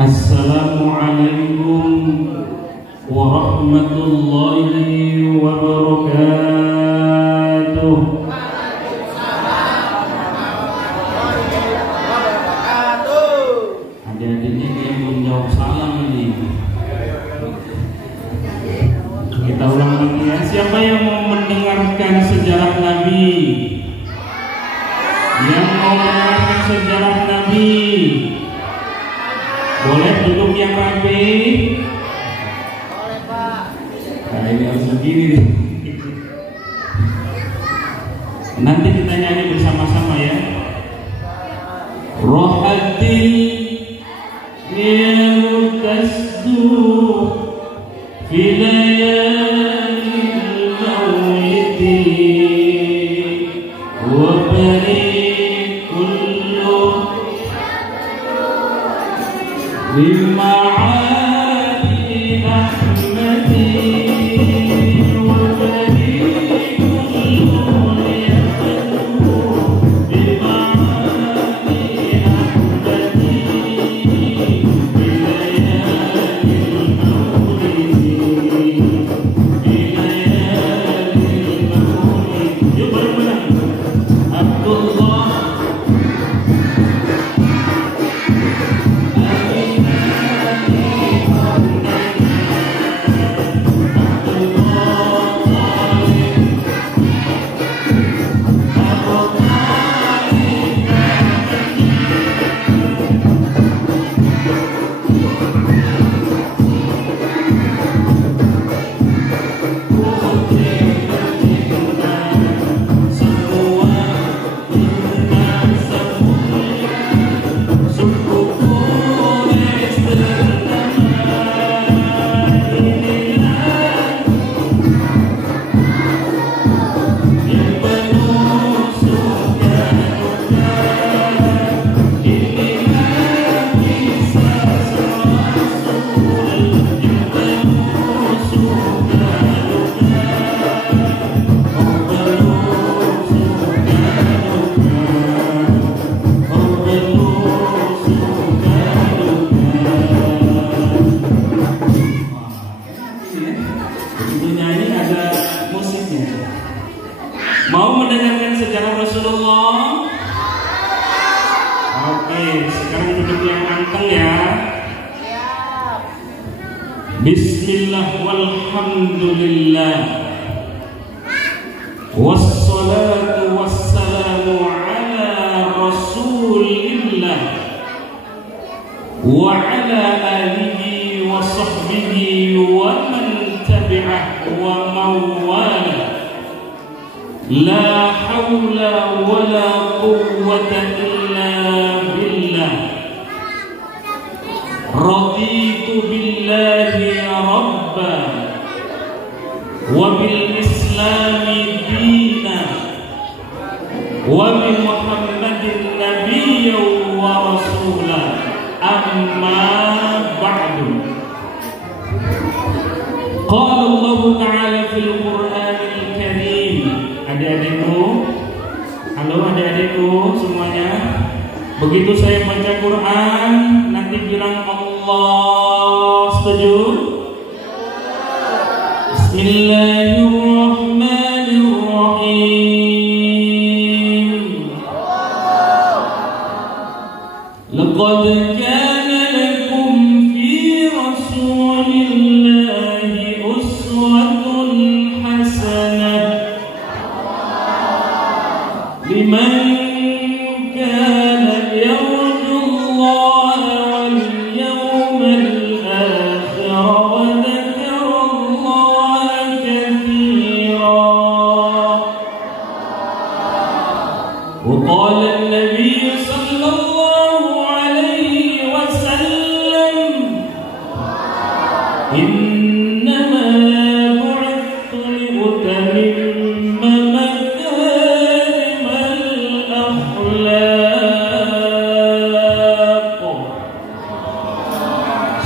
Assalamualaikum warahmatullahi wabarakatuh. Adik-adiknya yang belum jawab salam ini. Kita ulang lagi ya. Siapa yang mau mendengarkan sejarah Nabi? Yang mau mendengarkan sejarah Nabi? Boleh duduk yang rapi. Boleh Pak. Nah ini harus begini. Nanti kita nyanyi bersama-sama ya. Rohatil yurtasdu filayalil mawlidi wa bari kullu bima'ali ahmadi wa bari kullu yahdu bima'ali ahmadi bilayalil mawlidi bilayalil mawlidi. Yuk bareng-bareng. Abdullah Bismillah walhamdulillah wassalatu wassalamu ala rasulillah wa ala alihi wa sahbihi wa man tabi'ah wa mawala. La hawla wa la quwwata illa billah. Raditu billahi rabba wa bil islami dina wa bi muhammadin nabiyyan wa rasula, amma ba'du. Qala Allah ta'ala fil Qur'anil Karim. Adik-adikku, halo adik-adikku semuanya. Begitu saya baca Quran, nanti bilang Allah. Setuju? Bismillahirrahmanirrahim. Laqad kana lakum fi rasulillahi uswatun hasanah liman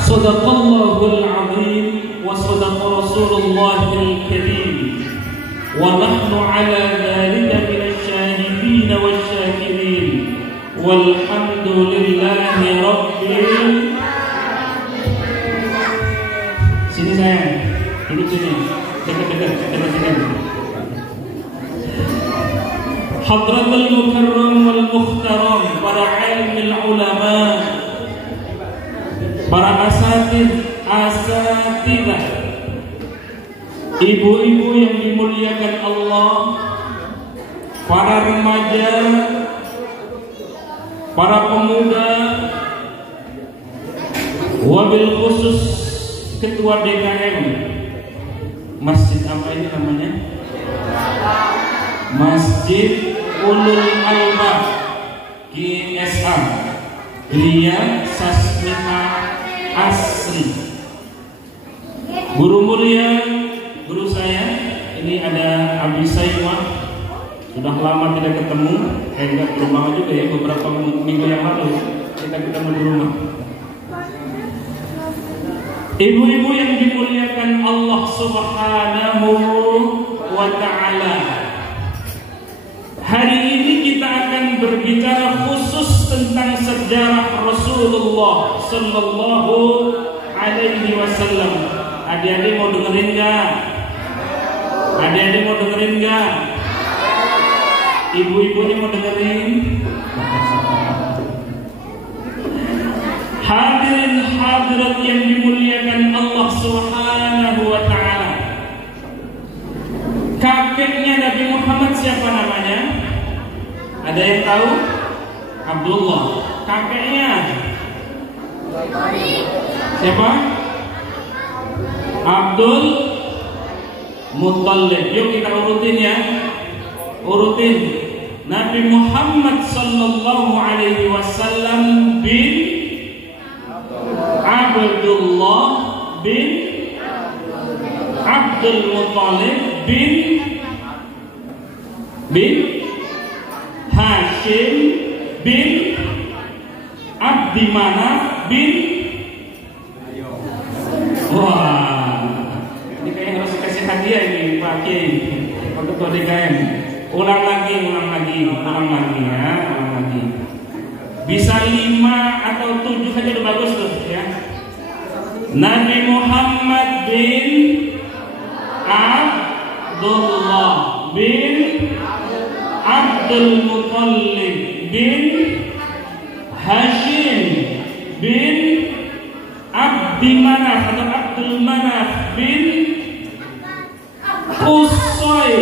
Sadaqallahul azim wa sadaqa Rasulullahil karim wa nahnu ala dhalika minasy syahidin wasyakirin walhamdulillahi rabbil Sini sayang, duduk sini, dekat sini. Hadratul Mukarram wal Mukhtaram, para ilmil ulama, para asatidah, ibu-ibu yang dimuliakan Allah, para remaja, para pemuda, wabil khusus ketua DKM masjid apa ini namanya? Masjid Ulul Albab GSA Gria Sasmita Asri. Guru mulia, guru saya ini ada Abi Saimah, sudah lama tidak ketemu, enggak berumah juga ya, beberapa minggu yang lalu kita ketemu di rumah. Ibu-ibu yang dimuliakan Allah Subhanahu wa Ta'ala, hari ini kita akan berbicara khusus tentang sejarah Rasulullah Sallallahu Alaihi Wasallam. Adik-adik mau dengerin gak? Adik-adik mau dengerin gak? Ibu-ibunya mau dengerin? Hadirin hadirat yang dimuliakan Allah Subhanahu wa Ta'ala, kakeknya Nabi Muhammad siapa namanya? Ada yang tahu? Abdullah. Kakeknya siapa? Abdul Muttalib. Yuk kita urutin ya. Urutin. Nabi Muhammad sallallahu alaihi wasallam bin Abdullah bin Abdul Muttalib bin Hashim bin Abdi Manaf bin. Wah, ini kayaknya harus dikasih hadiah ini Pak Kiai untuk DKM. Ulang lagi ya. Bisa 5 atau 7 saja udah bagus tuh ya. Nabi Muhammad bin Abdullah bin Abdul Muttalib bin Hashim bin Abdi Manaf atau Abdul Manaf bin Qusay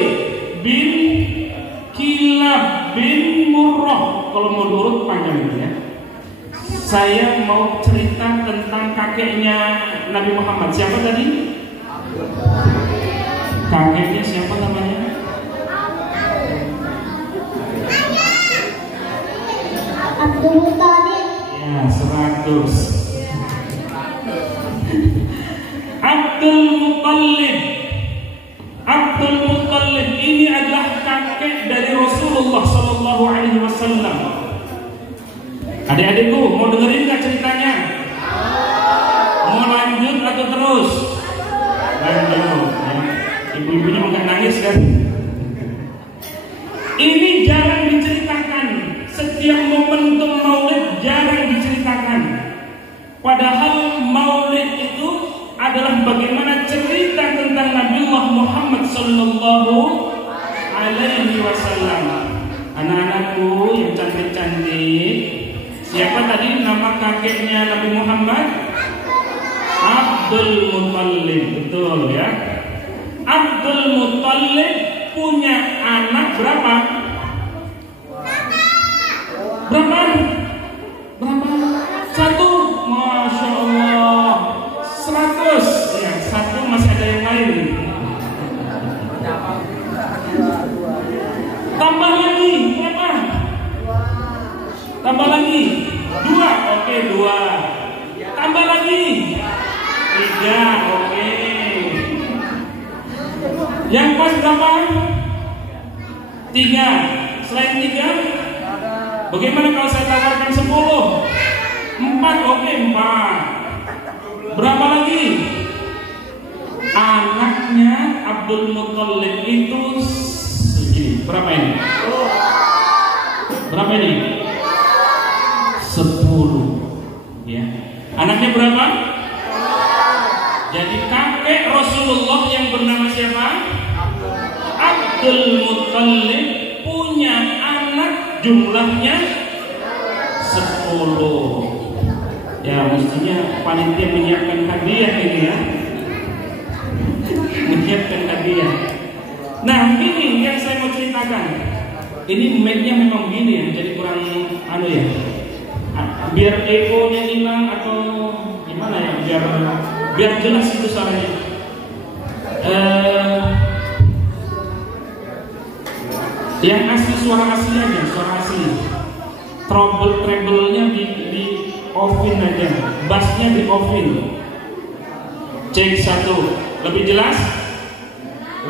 bin Kilab bin Murrah. Kalau mau diurut panjang itu ya. Saya mau cerita tentang kakeknya Nabi Muhammad. Siapa tadi? Kakeknya siapa namanya? Abdul Muttalib. Ya, 100. Abdul Muttalib. Abdul Muttalib ini adalah kakek dari Rasulullah Sallallahu Alaihi Wasallam. Adik-adikku mau dengerin gak ceritanya? Mau lanjut atau terus? Lanjut ya. Ibu-ibunya mungkin nangis kan? Ini jarang diceritakan. Setiap momentum maulid jarang diceritakan. Padahal maulid itu adalah bagaimana cerita tentang Nabiullah Muhammad Sallallahu Alaihi Wasallam. Anak-anakku yang cantik-cantik, siapa tadi nama kakeknya Nabi Muhammad? Abdul Muttalib, betul ya. Abdul Muttalib punya anak berapa? Berapa? 1. Masya Allah 100 ya, 1 masih ada yang lain. Tambah lagi berapa? Tambah lagi 2, oke 2. Tambah lagi 3, oke. Yang pas berapa? 3. Selain 3, bagaimana kalau saya tawarkan 10? 4, oke 4. Berapa lagi? Anaknya Abdul Muttalib itu segini. Berapa ini? Berapa ini? 10 ya. Anaknya berapa? Jadi kakek Rasulullah yang bernama siapa? Abdul Muttalib punya anak jumlahnya 10. Ya mestinya panitia menyiapkan hadiah ini ya. Menyiapkan hadiah. Nah ini yang saya mau ceritakan. Ini mic-nya memang gini ya, jadi kurang ya. Biar echo-nya hilang atau gimana ya, biar jelas itu suaranya. Yang asli suara asli aja, suara asli. Treble-nya di offin aja, bassnya di offin. Cek 1, lebih jelas?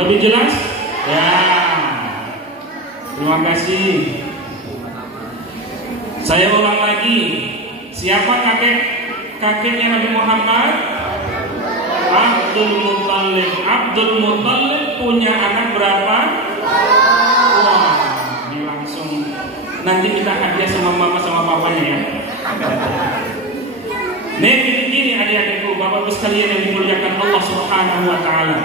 Lebih jelas? Ya. Terima kasih. Saya ulang lagi. Siapa kakeknya Nabi Muhammad? Abdul Muttalib. Abdul Muttalib punya anak berapa? Wah, ini langsung. Nanti kita hadiah sama mama sama papanya ya. Nih gini adik-adikku, bapak-bapak sekalian yang dimuliakan Allah Subhanahu wa taala.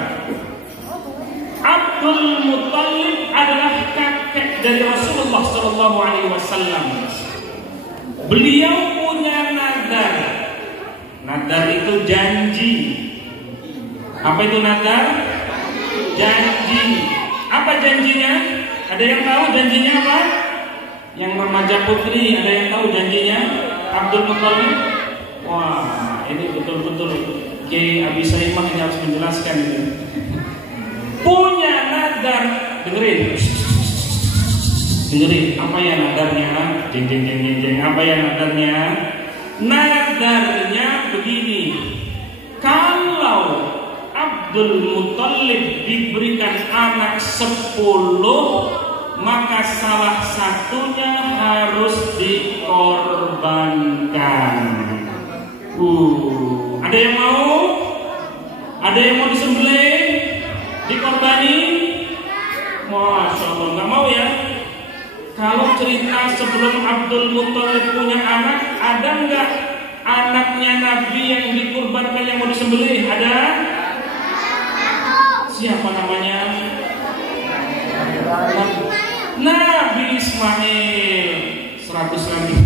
Abdul Muttalib adalah kakek dari Rasulullah sallallahu alaihi wasallam. Beliau punya nadar. Nadar itu janji. Apa itu nadar? Janji. Apa janjinya? Ada yang tahu janjinya apa? Yang remaja putri, ada yang tahu janjinya? Abdul Muttalib. Wah, ini betul-betul Kiai Abi Saimah ini harus menjelaskan ini. Punya nadar, dengerin. Dengerin, apa ya nadarnya? Jeng. Apa ya nadarnya? Nadarnya begini. Kalau Abdul Muttalib diberikan anak 10, maka salah satunya harus dikorbankan. Ada yang mau? Ada yang mau disembelih? Dikorbani? Masya Allah, nggak mau ya? Kalau cerita sebelum Abdul Muttalib punya anak, ada nggak anaknya Nabi yang dikurbankan yang mau disembelih? Ada? Siapa namanya? Nabi Ismail. 100 lagi.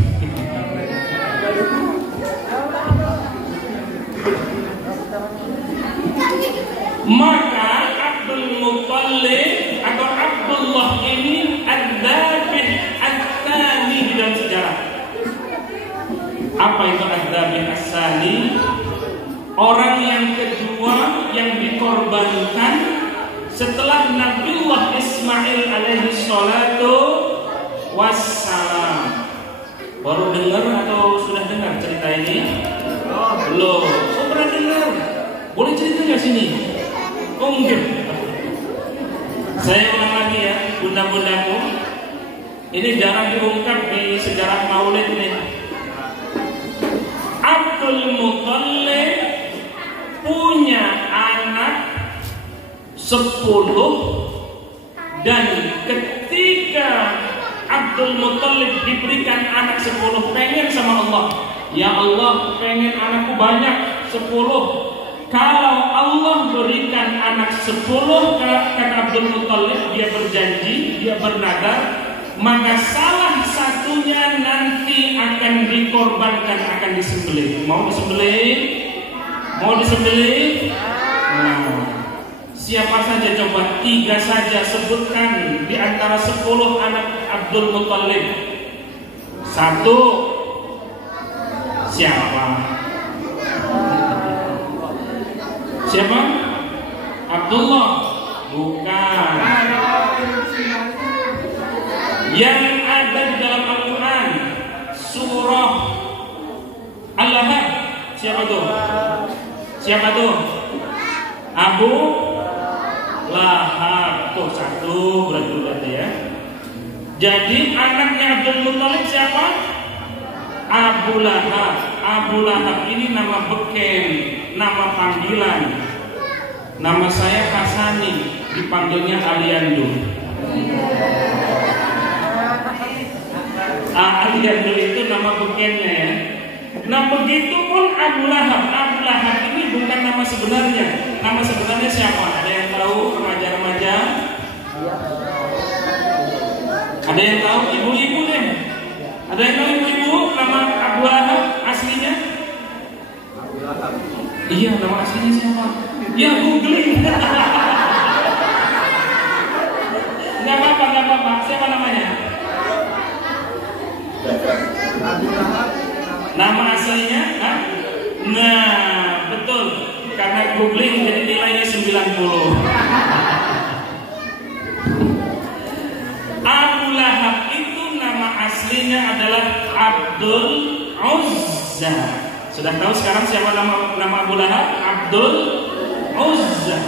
Maka Abdul Muttalib atau Abdullah ini Ad-Dabih At-Tsani di dalam sejarah. Apa itu Ad-Dabih At-Tsani? Orang yang kedua yang dikorbankan setelah Nabiullah Ismail alaihi salatu wassalam. Baru dengar atau sudah dengar cerita ini? Belum. Oh, pernah dengar? Boleh cerita nggak sini? Oh enggak. Saya ulang lagi ya, bunda-bundaku. Ini jarang diungkap di sejarah Maulid nih. Abdul Muttalib punya anak 10, dan ketika Abdul Muttalib diberikan anak 10, pengen sama Allah, ya Allah pengen anakku banyak 10. Kalau Allah berikan anak 10, kata Abdul Muttalib, dia berjanji, dia bernadar, maka salah satunya nanti akan dikorbankan, akan disembelih. Mau disembelih? Mau disembelih? Nah, siapa saja coba, 3 saja sebutkan di antara 10 anak Abdul Muttalib. 1. Siapa? Siapa? Abdullah? Bukan. Yang ada di dalam Al-Quran, surah Al-Lahab. Siapa tuh? Siapa tuh? Abu Lahab. Tuh 1 berarti ya. Jadi anaknya Abdul Muttalib siapa? Abu Lahab. Abu Lahab ini nama beken, nama panggilan. Nama saya Hasani, dipanggilnya Aliando. Aliando itu nama bekennya ya. Nah begitu pun Abu Lahab. Abu Lahab ini bukan nama sebenarnya. Nama sebenarnya siapa? Ada yang tahu remaja-remaja? Ada yang tahu? Ibu-ibu deh. Ada yang tahu ibu-ibu nama Abu Lahab aslinya? Iya, nama aslinya siapa? Ya googling. Nggak apa-apa. Siapa namanya? Nama aslinya? Nah, betul. Karena googling jadi nilainya 90. Abu Lahab itu nama aslinya adalah Abdul Uzza. Sudah tahu sekarang siapa nama Abu Lahab? Abdul Uzza.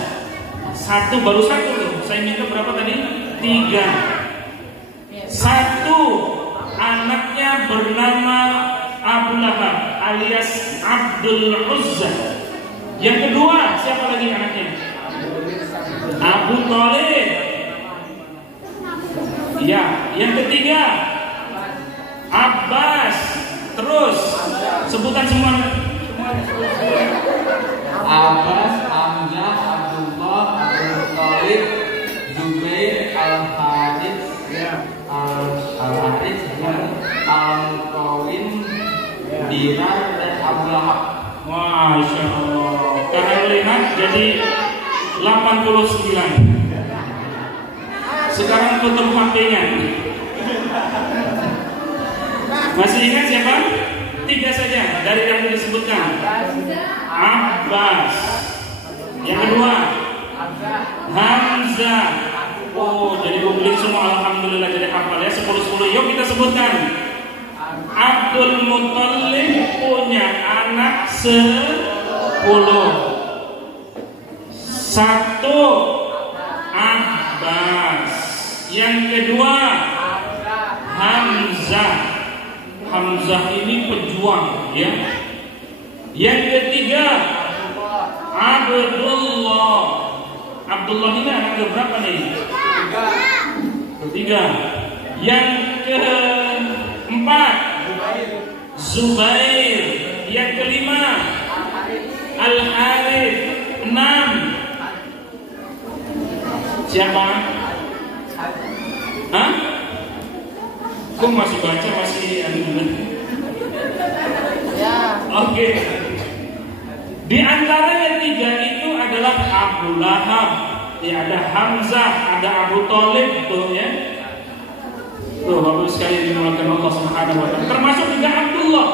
Baru satu tuh. Saya minta berapa tadi? 3. Satu, anaknya bernama Abu Lahab alias Abdul Uzza. Yang kedua, siapa lagi anaknya? Abu Thalib. Ya, yang ketiga Abbas. Terus sebutan semua. Abbas, Hamzah, Abdullah, Abdul Thalib, Zubair, Al-Harith, Al-Harith, Al-Qawin, Dinar, dan Abu Lahab. Masya Allah. Karena lihat jadi 89. Sekarang tutup HP-nya. Masih ingat siapa? 3 saja dari yang disebutkan. Abbas. Yang kedua Hamzah. Oh, jadi googling semua. Alhamdulillah jadi hafal ya. 10-10. Yuk kita sebutkan. Abdul Muttalib punya anak 10. 1 Abbas. Yang kedua Hamzah. Hamzah ini pejuang ya. Yang ketiga Abdullah. Abdullah ini anak keberapa nih? 3. Yang keempat Zubair. Yang kelima Al-Harith. 6. Siapa? Hah? Kok masih baca masih Oke. Di antara yang 3 itu adalah Abu Lahab. Ya, ada Hamzah, ada Abu Thalib tuh ya. Tuh bagus sekali dimuliakan Allah Subhanahu wa taala. Termasuk juga Abdullah.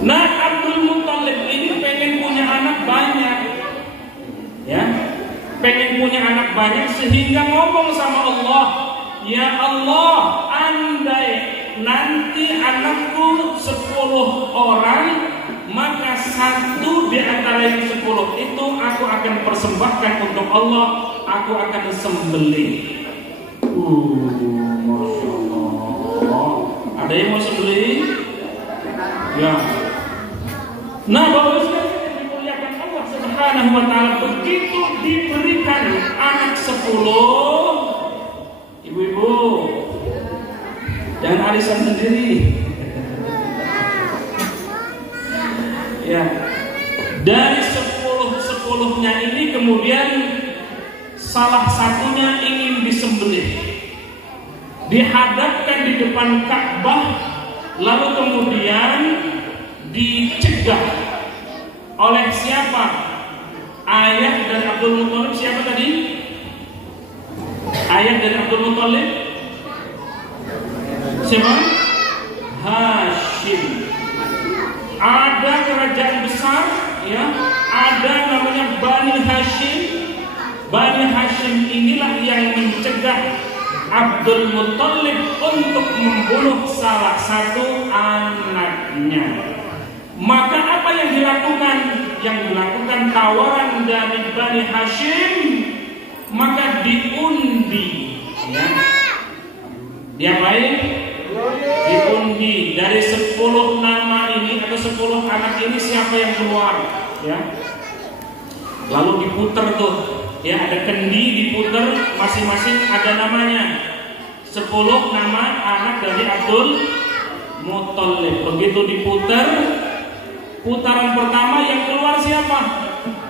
Nah, Abdul Muttalib ini pengen punya anak banyak. Ya. Pengen punya anak banyak sehingga ngomong sama Allah, "Ya Allah, andai nanti anakku 10 orang, maka 1 di antara yang 10 itu aku akan persembahkan untuk Allah, aku akan sembelih." Masya Allah. Ada yang mau sembelih? Ya. Nah, bagus sekali dimuliakan Allah Subhanahu wa taala. Begitu diberikan anak 10, ibu-ibu jangan arisan sendiri. Ya. Dari 10-10-nya ini kemudian salah satunya ingin disembelih. Dihadapkan di depan Ka'bah, lalu kemudian dicegah oleh siapa? Ayah dari Abdul Muttalib. Siapa tadi? Ayah dari Abdul Muttalib siapa? Hashim. Ada kerajaan besar ya, ada namanya Bani Hashim. Bani Hashim inilah yang mencegah Abdul Muttalib untuk membunuh salah satu anaknya. Maka apa yang dilakukan? Yang dilakukan tawaran dari Bani Hashim, maka diundi ya. Diapain? Diundi. Dari 10 nama ini atau 10 anak ini siapa yang keluar ya. Lalu diputer tuh ya, ada kendi diputer, masing-masing ada namanya. 10 nama anak dari Abdul Muthalib. Begitu diputar, putaran pertama yang keluar siapa?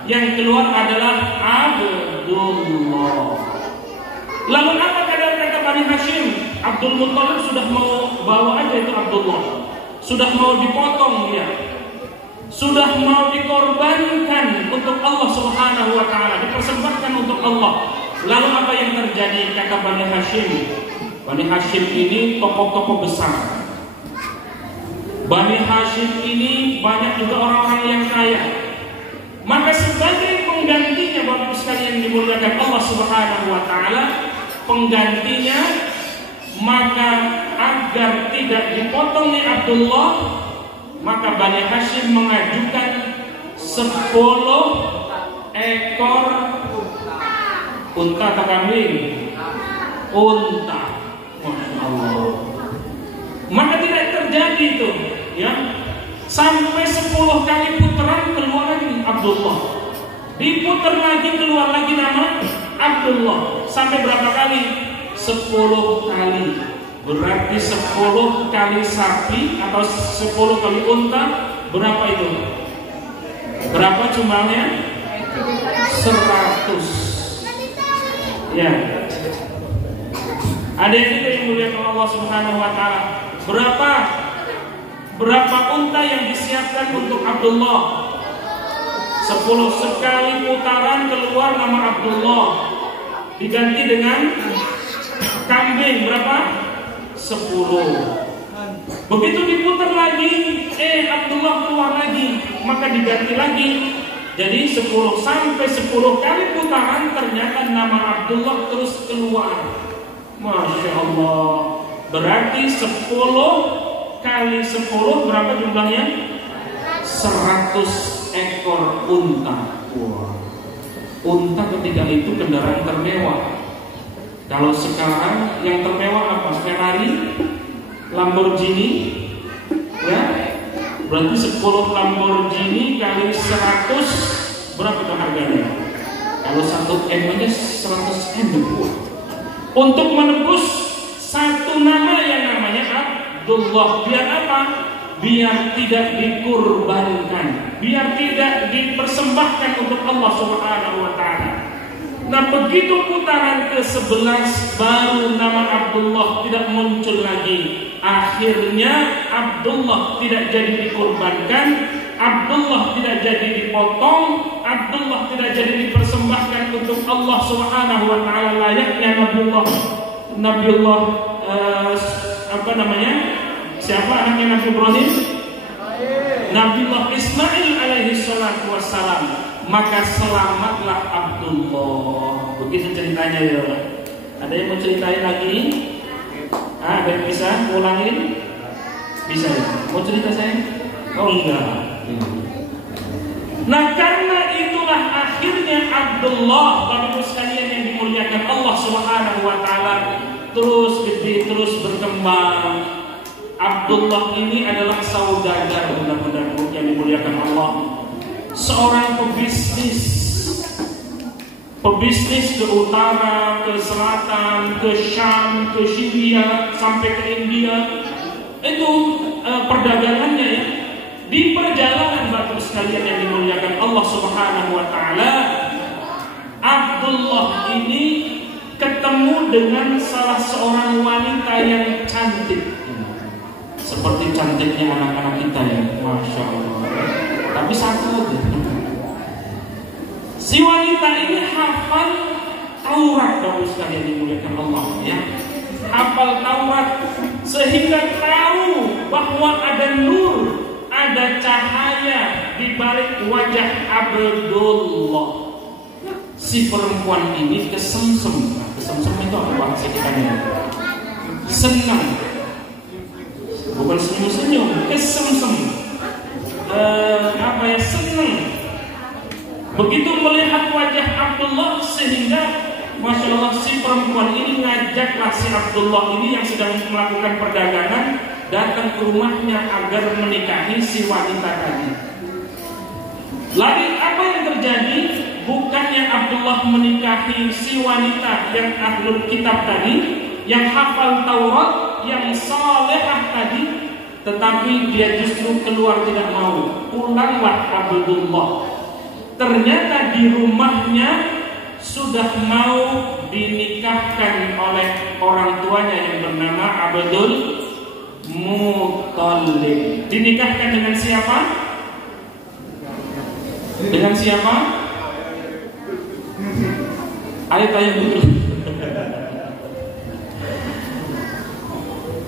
Yang keluar adalah Abdullah. Lalu apa kata Bani Hashim? Abdul Muthalib sudah mau bawa aja itu Abdullah, sudah mau dipotong dia, sudah mau dikorbankan untuk Allah Subhanahu wa Ta'ala, dipersembahkan untuk Allah. Lalu apa yang terjadi? Kata Bani Hashim, Bani Hashim ini tokoh-tokoh besar. Bani Hashim ini banyak juga orang-orang yang kaya. Maka sebagai penggantinya, Bapak sekalian dimuliakan Allah Subhanahu wa Ta'ala, penggantinya, maka agar tidak dipotong nih Abdullah, maka Bani Hashim mengajukan 10 ekor unta atau kambing? Unta. Masya Allah. Maka tidak terjadi itu, ya. Sampai 10 kali putaran keluar lagi Abdullah. Diputar lagi, keluar lagi nama Abdullah. Sampai berapa kali? 10 kali. Berarti 10 kali sapi atau 10 kali unta, berapa itu? Berapa jumlahnya? 100. Ya. Ada yang kita yang muliakan Allah Subhanahu wa Ta'ala. Berapa unta yang disiapkan untuk Abdullah? 10 sekali putaran keluar nama Abdullah. Diganti dengan kambing berapa? 10. Begitu diputar lagi, Abdullah keluar lagi, maka diganti lagi. Jadi 10 sampai 10 kali putaran ternyata nama Abdullah terus keluar. Masya Allah. Berarti 10 kali 10 berapa jumlahnya? 100 ekor unta. Wah. Unta ketika itu kendaraan termewah. Kalau sekarang yang termewah apa? Ferrari, Lamborghini, ya. Berarti 10 Lamborghini kali 100 berapa itu harganya? Kalau 1 M aja 100 M. Untuk menembus satu nama yang namanya Abdullah. Biar apa? Biar tidak dikurbankan, biar tidak dipersembahkan untuk Allah Subhanahu wa Ta'ala. Nah, begitu putaran ke-11 baru nama Abdullah tidak muncul lagi. Akhirnya Abdullah tidak jadi dikurbankan, Abdullah tidak jadi dipotong, Abdullah tidak jadi dipersembahkan untuk Allah Subhanahu wa Ta'ala layaknya Nabiullah apa namanya? Siapa anaknya Nabi Ibrahim? Nabiullah Ismail alaihi salatu wassalam. Maka selamatlah Abdullah. Begitu ceritanya ya. Ada yang mau ceritain lagi? Ada yang bisa ulangin? Bisa ya? Mau cerita saya? Oh enggak. Nah, karena itulah akhirnya Abdullah, Bapak sekalian yang dimuliakan Allah Subhanahu wa Ta'ala, terus gede, terus berkembang. Abdullah ini adalah saudagar, benar-benar yang dimuliakan Allah. Seorang pebisnis ke utara, ke selatan, ke Syam, ke Syria, sampai ke India. Itu perdagangannya ya. Di perjalanan Bapak sekalian yang dimuliakan Allah Subhanahu wa Ta'ala, Abdullah ini ketemu dengan salah seorang wanita yang cantik. Seperti cantiknya anak-anak kita ya, Masya Allah. Tapi satu aja. Si wanita ini hafal Taurat, Bapak sekalian dimuliakan Allah ya. Hafal Taurat sehingga tahu bahwa ada nur, ada cahaya di balik wajah Abdullah. Si perempuan ini kesemsem. Nah, kesemsem itu apa bahasa kitanya? Senang. Bukan senyum-senyum, kesemsem. Senang. Begitu melihat wajah Abdullah sehingga Masya Allah si perempuan ini ngajaklah si Abdullah ini yang sedang melakukan perdagangan datang ke rumahnya agar menikahi si wanita tadi. Lalu apa yang terjadi? Bukannya Abdullah menikahi si wanita yang ahlul kitab tadi, yang hafal Taurat, yang salehah tadi, tetapi dia justru keluar tidak mau. Pulanglah Abdullah. Ternyata di rumahnya sudah mau dinikahkan oleh orang tuanya yang bernama Abdul Muthalib. Dinikahkan dengan siapa? Dengan siapa? Ayo tanya dulu.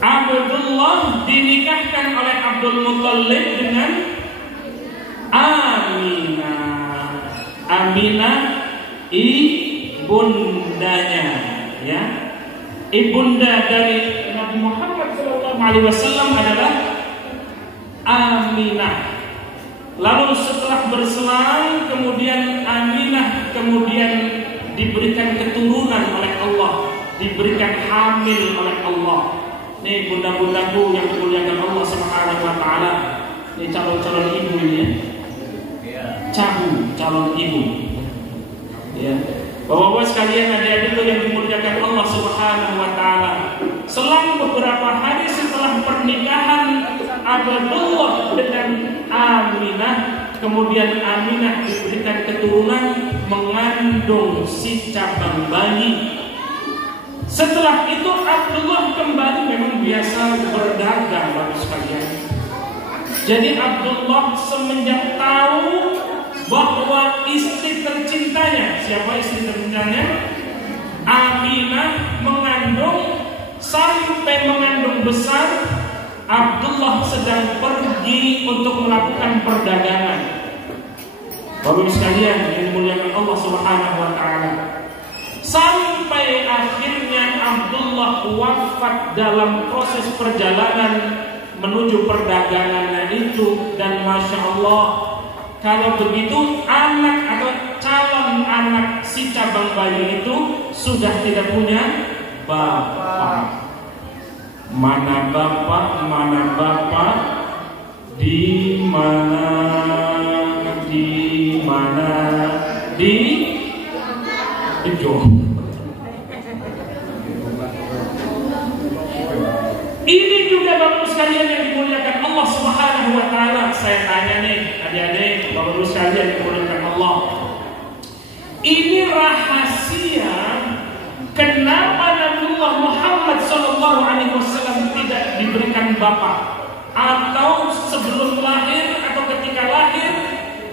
Abdullah dinikahkan oleh Abdul Muthalib dengan Aminah ibundanya, ya. Ibunda dari Nabi Muhammad SAW adalah Aminah. Lalu setelah berselang, kemudian Aminah kemudian diberikan keturunan oleh Allah, diberikan hamil oleh Allah. Nih bunda-bundaku yang dimuliakan Allah Subhanahu wa taala. Ini calon-calon ibu ini ya. Calon ibu. Ya. Bapak-bapak sekalian, adik-adik yang dimuliakan Allah Subhanahu wa taala. Selang beberapa hari setelah pernikahan Abdullah dengan Aminah, kemudian Aminah diberikan keturunan, mengandung si cabang bayi. Setelah itu Abdullah kembali memang biasa berdagang, Bapak sekalian. Jadi Abdullah semenjak tahu bahwa istri tercintanya, siapa istri tercintanya? Aminah mengandung, sampai mengandung besar, Abdullah sedang pergi untuk melakukan perdagangan. Bapak sekalian yang dimuliakan Allah Subhanahu wa taala. Sampai akhirnya Abdullah wafat dalam proses perjalanan menuju perdagangannya itu. Dan Masya Allah, kalau begitu anak atau calon anak si cabang bayi itu sudah tidak punya bapak. Mana bapak, di Jom. Ini juga Bapak sekalian yang dimuliakan Allah Subhanahu wa taala. Saya tanya nih, adik-adik, Bapak sekalian yang dimuliakan Allah. Ini rahasia kenapa Nabiullah Muhammad SAW tidak diberikan bapak, atau sebelum lahir atau ketika lahir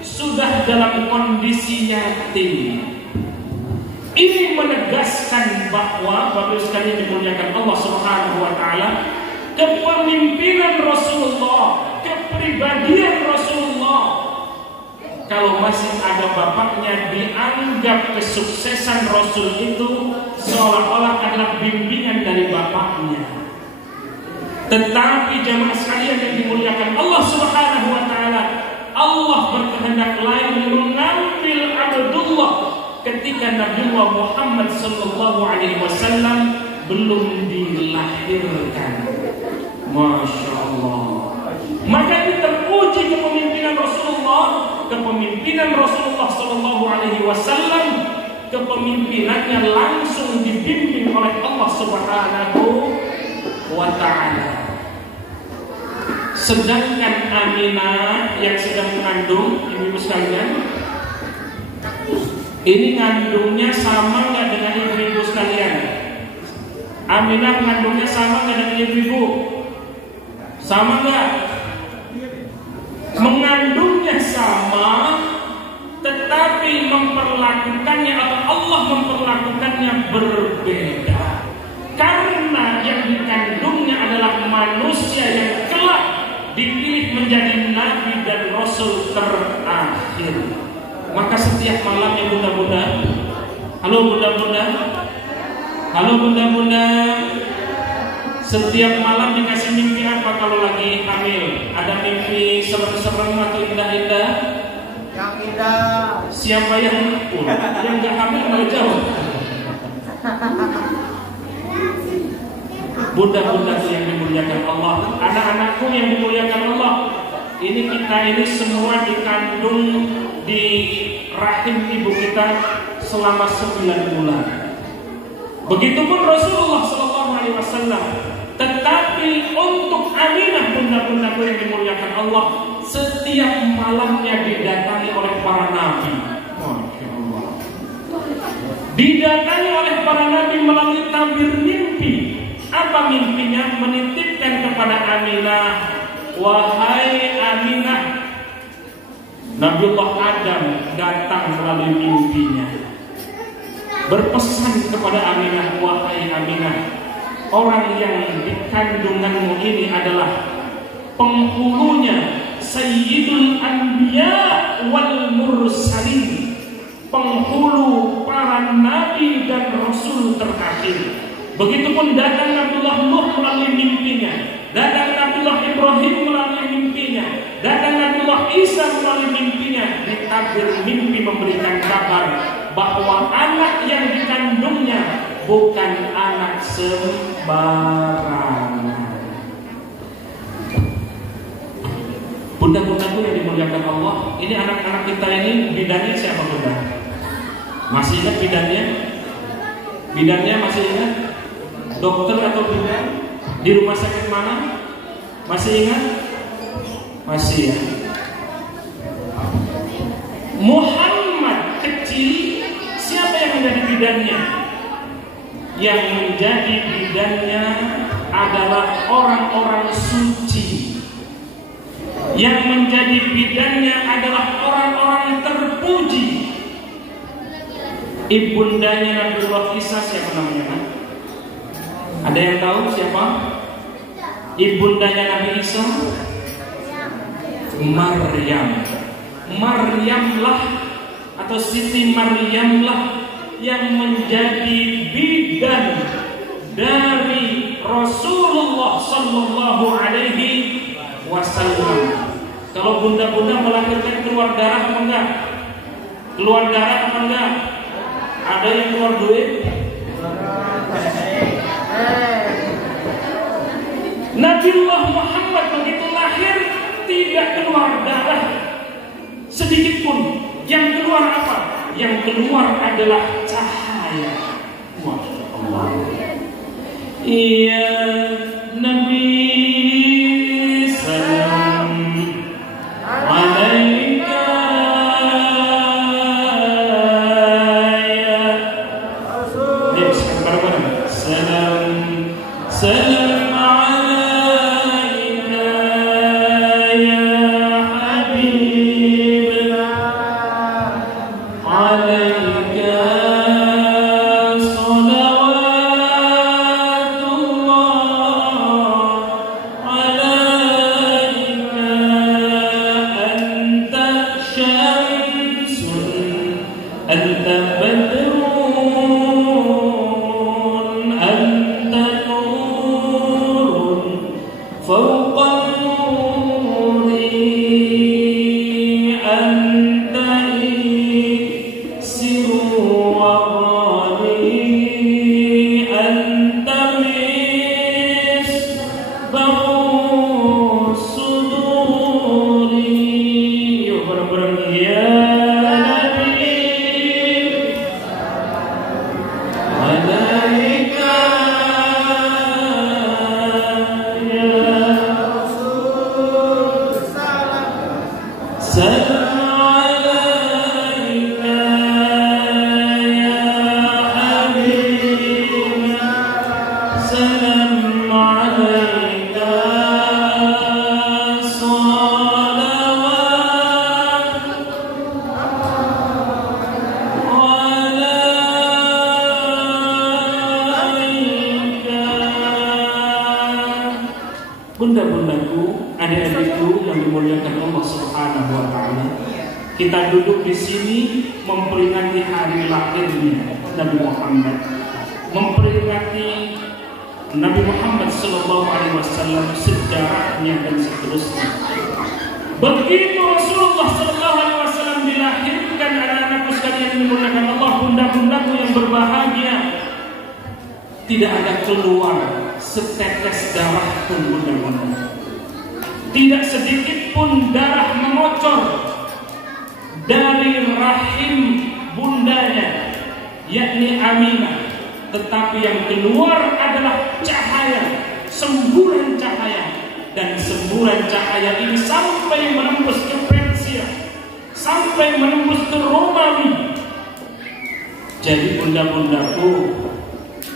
sudah dalam kondisi yatim. Ini menegaskan bahwa Bapak sekalian dimuliakan Allah Subhanahu wa taala, kepemimpinan Rasulullah, kepribadian Rasulullah, kalau masih ada bapaknya, dianggap kesuksesan Rasul itu seolah-olah adalah bimbingan dari bapaknya. Tetapi jemaah sekalian yang dimuliakan Allah Subhanahu wa taala, Allah berkehendak lain mengambil Abdullah ketika Nabiullah Muhammad sallallahu alaihi wasallam belum dilahirkan. Masya Allah. Maka ini teruji kepemimpinan Rasulullah, kepemimpinan Rasulullah sallallahu alaihi wasallam, kepemimpinannya langsung dibimbing oleh Allah Subhanahu wa taala. Sedangkan Aminah yang sedang mengandung, ibu-ibu sekalian, ini ngandungnya sama nggak dengan ibu-ibu sekalian? Aminah ngandungnya sama nggak dengan ibu-ibu? Sama nggak? Mengandungnya sama, tetapi memperlakukannya atau Allah memperlakukannya berbeda. Karena yang dikandungnya adalah manusia yang kelak dipilih menjadi nabi dan rasul terakhir. Maka setiap malamnya bunda-bunda, halo bunda-bunda, halo bunda-bunda, setiap malam dikasih mimpi apa kalau lagi hamil? Ada mimpi serem-serem atau indah-indah? Yang indah. Siapa yang nggak hamil malah jawab? Bunda-bunda yang dimuliakan Allah, anak-anakku yang dimuliakan Allah, ini kita ini semua dikandung di rahim ibu kita selama 9 bulan. Begitupun Rasulullah SAW. Tetapi Tapi untuk Aminah, bunda-bundaku yang dimuliakan Allah, setiap malamnya didatangi oleh para nabi. Masya Allah. Didatangi oleh para nabi melalui tabir mimpi. Apa mimpinya? Menitipkan kepada Aminah, wahai Aminah. Nabiullah Adam datang melalui mimpinya, berpesan kepada Aminah, wahai Aminah, orang yang di kandunganmu ini adalah penghulunya Sayyidul Anbiya wal Mursalin, penghulu para nabi dan rasul terakhir. Begitupun datang Nabiullah Nuh melalui mimpinya, datang Nabiullah Ibrahim melalui mimpinya, datang Nabiullah Isa melalui mimpinya. Di tabir mimpi memberikan kabar bahwa anak yang dikandungnya bukan anak sembarangan. Bunda-bundaku yang dimuliakan Allah, ini anak-anak kita ini bidannya siapa bunda? Masih ingat bidannya? Bidannya masih ingat? Dokter atau bidan? Di rumah sakit mana? Masih ingat? Masih ya. Muhammad kecil, siapa yang menjadi bidannya? Yang menjadi bidannya adalah orang-orang suci. Yang menjadi bidannya adalah orang-orang terpuji. Ibundanya Nabiullah Isa siapa namanya? Ada yang tahu siapa? Ibundanya Nabi Isa? Maryam. Maryamlah atau Siti Maryamlah yang menjadi bidan dari Rasulullah Sallallahu Alaihi Wasallam. Kalau bunda-bunda melahirkan keluar darah apa enggak? Keluar darah apa enggak? Ada yang keluar duit? Nabiullah Muhammad begitu lahir tidak keluar darah sedikit pun. Yang keluar apa? Yang keluar adalah cahaya. Masya Allah. Ya Nabi salam alaika ya Rasul. Ya, salam salam. Bunda-bundaku, adik-adikku yang dimuliakan Allah Subhanahu wa taala. Kita duduk di sini memperingati hari lahirnya Nabi Muhammad. Memperingati Nabi Muhammad sallallahu alaihi wasallam, sejarahnya dan seterusnya. Begitu Rasulullah sallallahu alaihi wasallam dilahirkan, anak-anakku sekalian yang dimuliakan Allah, bunda-bundaku yang berbahagia, tidak ada keluar setetes darah pun bunda-bunda. Tidak sedikit pun darah mengocor dari rahim bundanya, yakni Aminah. Tetapi yang keluar adalah cahaya, semburan cahaya, dan semburan cahaya ini sampai menembus ke Persia, sampai menembus ke Romawi. Jadi bunda-bundaku,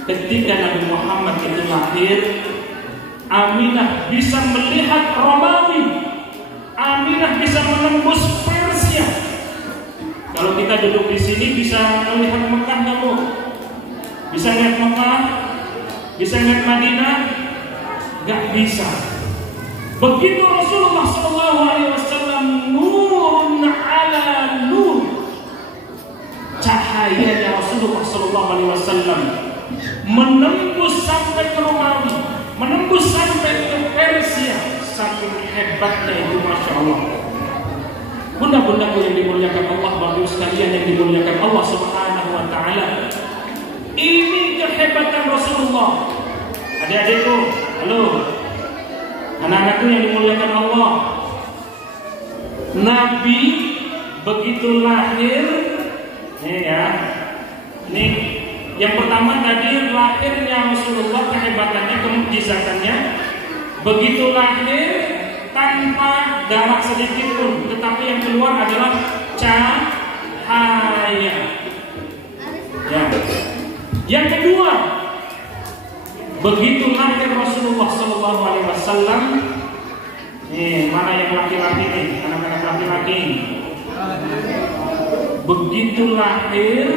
ketika Nabi Muhammad itu lahir, Aminah bisa melihat Romawi, Aminah bisa menembus Persia. Kalau kita duduk di sini bisa melihat Mekah nggak, Bu? Bisa lihat Mekah? Bisa lihat Madinah? Nggak bisa. Begitu Rasulullah SAW, nurun ala nur, cahayanya Rasulullah SAW menembus sampai ke Romawi, menembus sampai ke Persia. Saking hebatnya itu, Masya Allah. Bunda-bundaku yang dimuliakan Allah, Bapak sekalian yang dimuliakan Allah Subhanahu wa Ta'ala, ini kehebatan Rasulullah. Adik-adikku, halo, anak-anakku yang dimuliakan Allah, Nabi begitu lahir, ini yang pertama tadi lahirnya Rasulullah, kehebatannya, kemujizatannya. Begitu lahir tanpa darah sedikit pun, tetapi yang keluar adalah cahaya. Ya. Yang kedua, begitu lahir Rasulullah SAW, mana yang laki-laki nih, anak-anak laki-laki. Begitu lahir,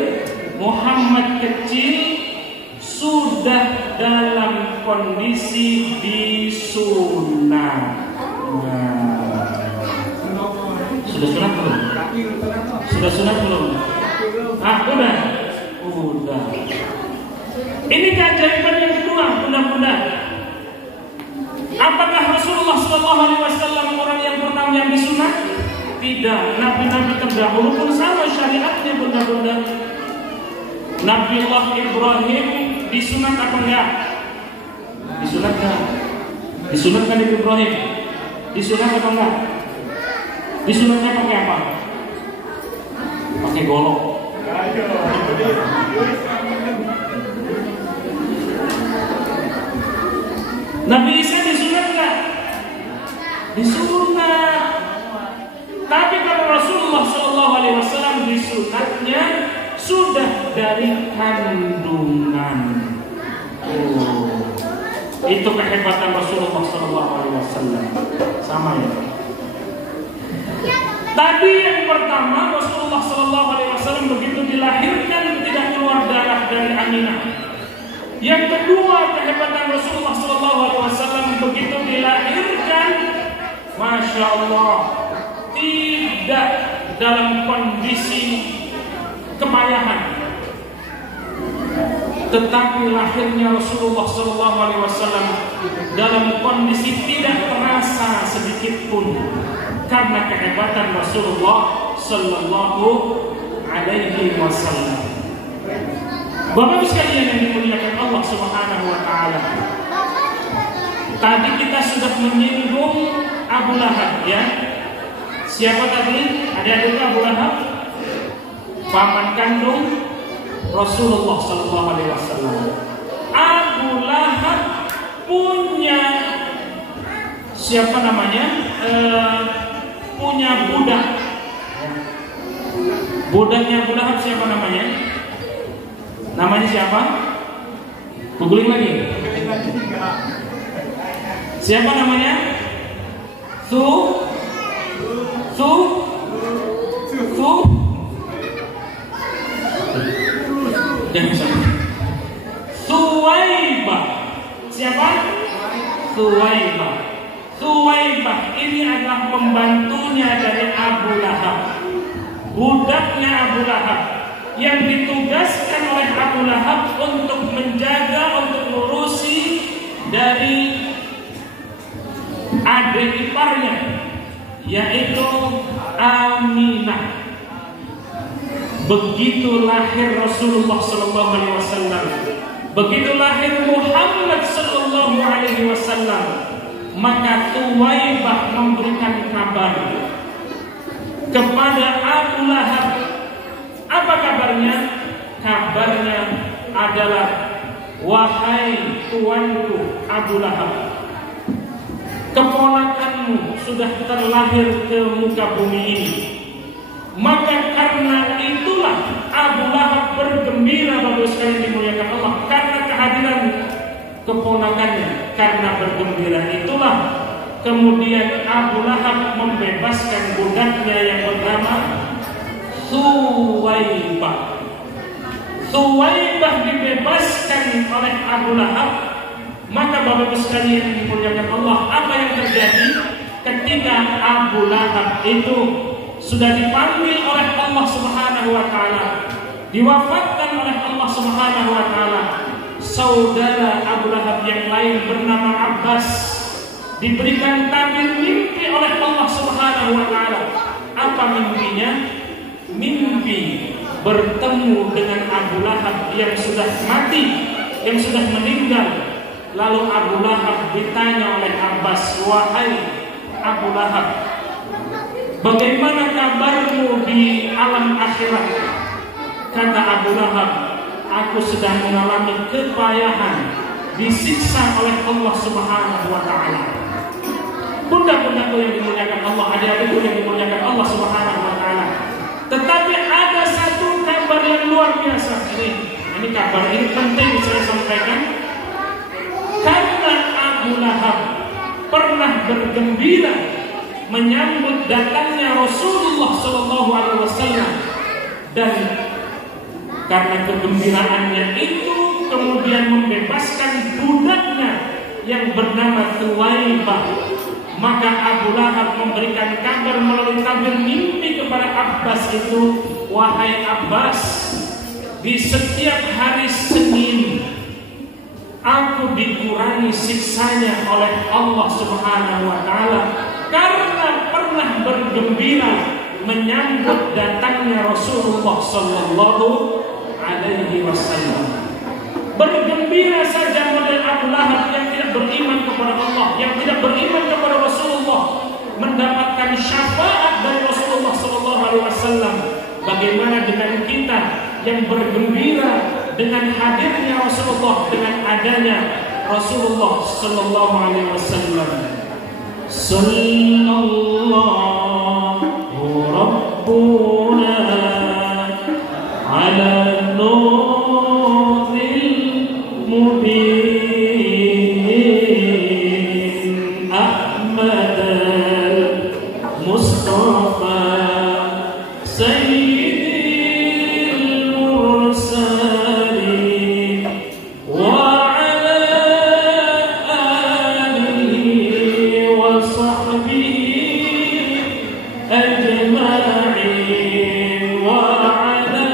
Muhammad kecil sudah dalam kondisi disunat. Sudah sunat belum? Sudah sunat belum? Udah. Ini keajaiban yang kedua, bunda-bunda. Apakah Rasulullah SAW orang yang pertama yang disunat? Tidak. Nabi-nabi terdahulu pun sama syariatnya, bunda-bunda. Nabiullah Ibrahim disunat apa enggak? Disunat enggak? Disunat kan Ibrahim? Disunat apa enggak? Disunatnya pakai apa? Pakai golok. Nabi Isa disunat enggak? Disunat. Tapi kalau Rasulullah SAW disunatnya sudah dari kandungan. Itu kehebatan Rasulullah SAW. Sama ya. Tadi yang pertama, Rasulullah SAW begitu dilahirkan tidak keluar darah dari Aminah. Yang kedua, kehebatan Rasulullah SAW begitu dilahirkan, Masya Allah, tidak dalam kondisi kemayahan, tetapi lahirnya Rasulullah SAW dalam kondisi tidak terasa sedikit pun, karena kehebatan Rasulullah Sallallahu Alaihi Wasallam. Bapak sekalian yang dimuliakan Allah Subhanahu Wa Taala, tadi kita sudah menyinggung Abu Lahab, ya. Siapa tadi? Ada Abu Lahab, paman kandung Rasulullah Sallallahu Alaihi Wasallam. Abu Lahab punya siapa namanya? Punya budak. Budaknya Abu Lahab siapa namanya? Namanya siapa? Googling lagi. Siapa namanya? Suwaibah. Siapa? Suwaibah ini adalah pembantunya dari Abu Lahab, budaknya Abu Lahab, yang ditugaskan oleh Abu Lahab untuk menjaga, untuk ngurusi dari adik iparnya, yaitu Aminah. Begitu lahir Rasulullah Sallallahu Alaihi Wasallam, begitu lahir Muhammad Sallallahu Alaihi Wasallam, maka Suwaibah memberikan kabar kepada Abu Lahab. Apa kabarnya? Kabarnya adalah wahai tuanku Abu Lahab, keponakanmu sudah terlahir ke muka bumi ini. Maka karena itulah Abu Lahab bergembira, Bapak sekalian dimuliakan Allah, karena kehadiran keponakannya. Karena bergembira itulah kemudian Abu Lahab membebaskan budaknya yang bernama Thuwaibah. Thuwaibah dibebaskan oleh Abu Lahab. Maka Bapak sekalian dimuliakan Allah, apa yang terjadi ketika Abu Lahab itu sudah dipanggil oleh Allah Subhanahu wa taala, diwafatkan oleh Allah Subhanahu wa taala, saudara Abu Lahab yang lain bernama Abbas diberikan tabir mimpi oleh Allah Subhanahu wa taala. Apa mimpinya? Mimpi bertemu dengan Abu Lahab yang sudah mati, yang sudah meninggal. Lalu Abu Lahab ditanya oleh Abbas, wahai Abu Lahab, bagaimana kabarmu di alam akhirat? Kata Abu Lahab, aku sedang mengalami kepayahan, disiksa oleh Allah Subhanahu wa taala. Bunda-bundaku yang dimuliakan Allah, adik-adikku yang dimuliakan Allah Subhanahu wa taala. Tetapi ada satu kabar yang luar biasa. Ini kabar ini penting saya sampaikan. Karena Abu Lahab pernah bergembira menyambut datangnya Rasulullah SAW, dan karena kegembiraannya itu kemudian membebaskan budaknya yang bernama Thuwaibah. Maka Abu Lahab memberikan kabar melalui tabir mimpi kepada Abbas itu, wahai Abbas, di setiap hari Senin aku dikurangi siksanya oleh Allah Subhanahu wa taala karena pernah bergembira menyambut datangnya Rasulullah sallallahu alaihi wasallam. Bergembira saja model Abu Lahab yang tidak beriman kepada Allah, yang tidak beriman kepada Rasulullah, mendapatkan syafaat dari Rasulullah sallallahu alaihi wasallam. Bagaimana dengan kita yang bergembira dengan hadirnya Rasulullah, dengan adanya Rasulullah sallallahu alaihi wasallam? Sallallahu rabbuna ala nuril mubin Ahmad al-Mustafa Sayyidil Mursalin wa ala alihi wa sahbihi ajma'in wa ala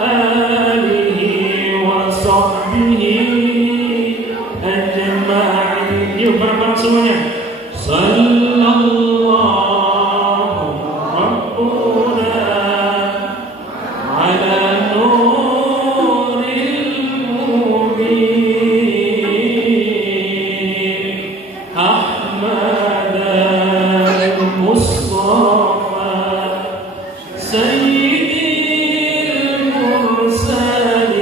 alihi wa sahbihi ajma'in. Yuk bareng-bareng semuanya. Sallallahu rabbuna ala nuril mubin Ahmad al-Mustafa Sayyidil Mursalin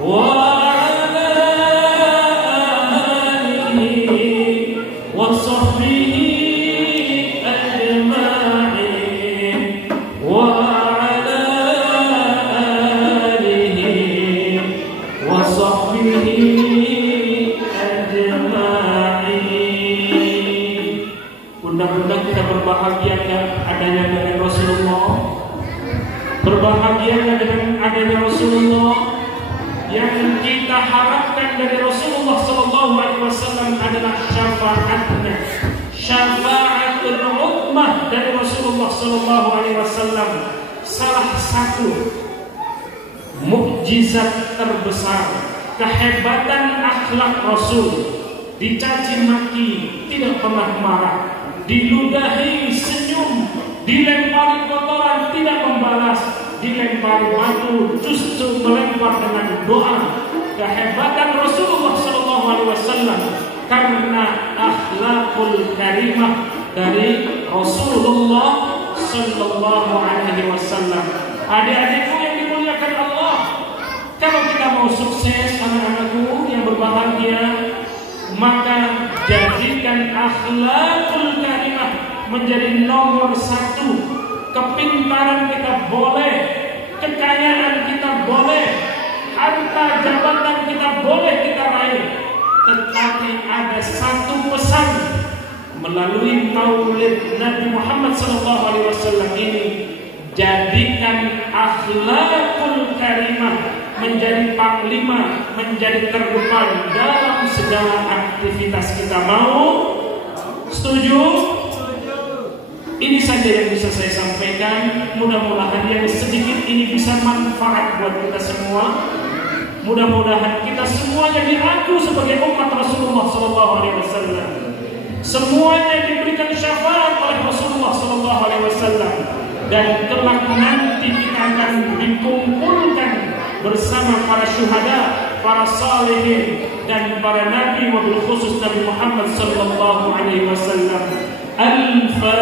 wa ala alihi wa sahbihi ajma'in wa ala alihi wa sahbihi ajma'in. Undang-undang kita berbahagia adanya dengan Rasulullah, berbahagia dengan adanya Rasulullah. Yang kita harapkan dari Rasulullah sallallahu alaihi wasallam adalah syafaatnya, syafaatul ummah dari Rasulullah sallallahu alaihi wasallam. Salah satu mukjizat terbesar, kehebatan akhlak Rasul, dicaci maki tidak pernah marah, diludahi senyum, dilempari kotoran tidak membalas, dilempari batu justru melempar dengan doa. Kehebatan Rasulullah sallallahu alaihi wasallam karena akhlakul karimah dari Rasulullah sallallahu alaihi wasallam. Adik-adikku yang dimuliakan Allah, Kalau kita mau sukses anak-anakku yang berbahagia, maka jadikan akhlakul karimah menjadi nomor satu. Kepintaran kita boleh, kekayaan kita boleh, harta jabatan kita boleh kita raih, tetapi ada satu pesan melalui maulid Nabi Muhammad SAW ini: jadikan akhlakul karimah menjadi panglima, menjadi terdepan dalam segala aktivitas kita. Mau? Setuju? Ini saja yang bisa saya sampaikan. Mudah-mudahan yang sedikit ini bisa manfaat buat kita semua. Mudah-mudahan kita semuanya diaku sebagai umat Rasulullah SAW. Semuanya diberikan syafaat oleh Rasulullah SAW. Dan kelak nanti kita akan dikumpulkan bersama para syuhada, para salihin, dan para nabi, wabil khusus Nabi Muhammad SAW. Al-Fatihah.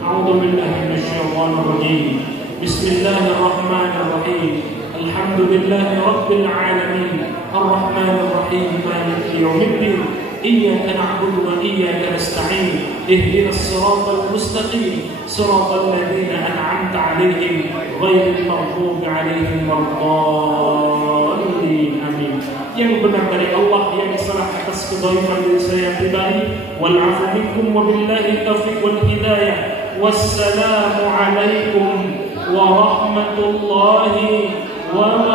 A'udzu billahi minasyaitonir rajim. Bismillahirrahmanirrahim. Alhamdulillahi rabbil alamin. Ar-Rahmanir Rahim. Maliki yaumiddin. إياك نعبد وإياك نستعين اهدنا الصراط المستقيم صراط الذين أنعمت عليهم غير المغضوب عليهم ولا الضالين آمين. Yang benar dari Allah, yang salah atas kedaiman dari saya pribadi. Wal 'afwu minkum wa billahi taufiq wal hidayah. Wassalamu alaikum warahmatullahi wabarakatuh.